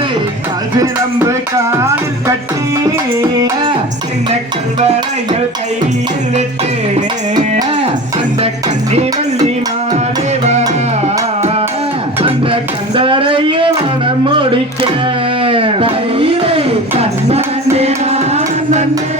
கைவை காசிரம்பு காலில் கட்டி சின்ன கல்வரையில் கையில் விட்டு அந்த கண்ணி வள்ளி மாலை அந்த கந்தரையே மனம் முடிக்க. தைரை கண்ணே ஆனந்தே நன்னே.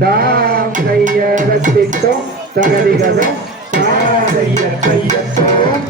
தாம் கைய ரசித்தோம் தகதிகதம் தாதைய கையத்தோம்